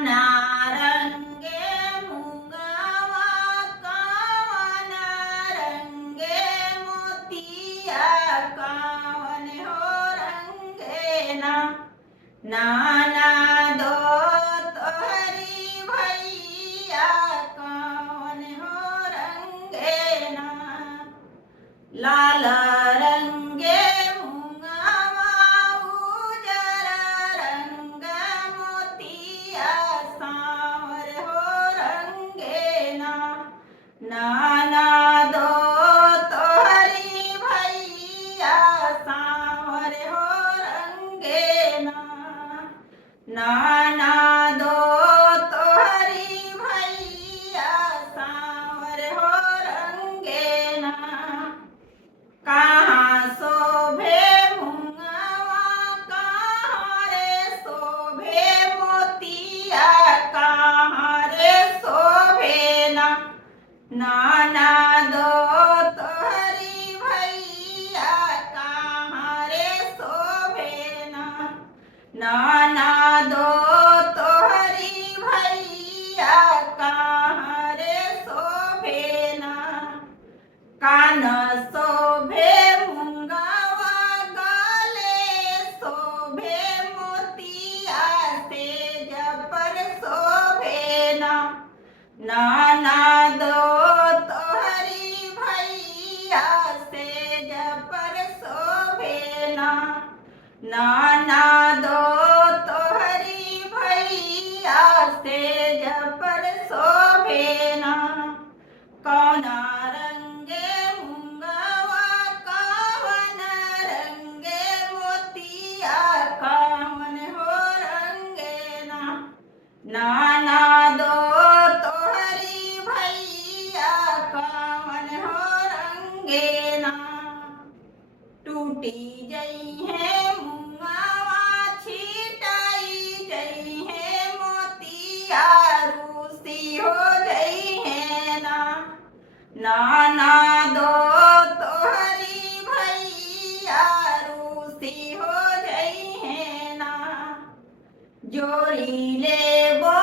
नारंगे मुंगवा कावन रंगे मोतिया कावन हो रंगे ना नाना दो तोहरी भैया कावन हो रंगे ना लाल रंगे मुंगवा उजर रंग मोतिया सांवर हो रंगे ना नाना दो तोहरी भैया सांवर हो रंगे ना नाना दो तोहरी भैया सांवर हो रंगे ना कहाँ शोभे मुंगवा कहाँ रे शोभे मोतिया कहाँ रे शोभे ना नाना दो तोहरी भैया कहाँ रे शोभे ना नाना दो तोहरी भैया कहाँ रे शोभे ना कान शोभे मुंगवा गले शोभे मोतिया तेज पर शोभे ना नाना दो तोहरी भैया तेज पर शोभे ना नाना दो तोहरी भैया तेज पर शोभे ना कौन रंगे मुंगवा कावन रंगे मोतिया कावन हो रंगे ना नाना दो तोहरी भैया कावन हो रंगे ना टूटी जई है मुंगवा छीटाई जई है मोतिया रूसी हो जई है ना नाना दो तोहरी भैया रूसी हो जई है ना जोड़ी ले बो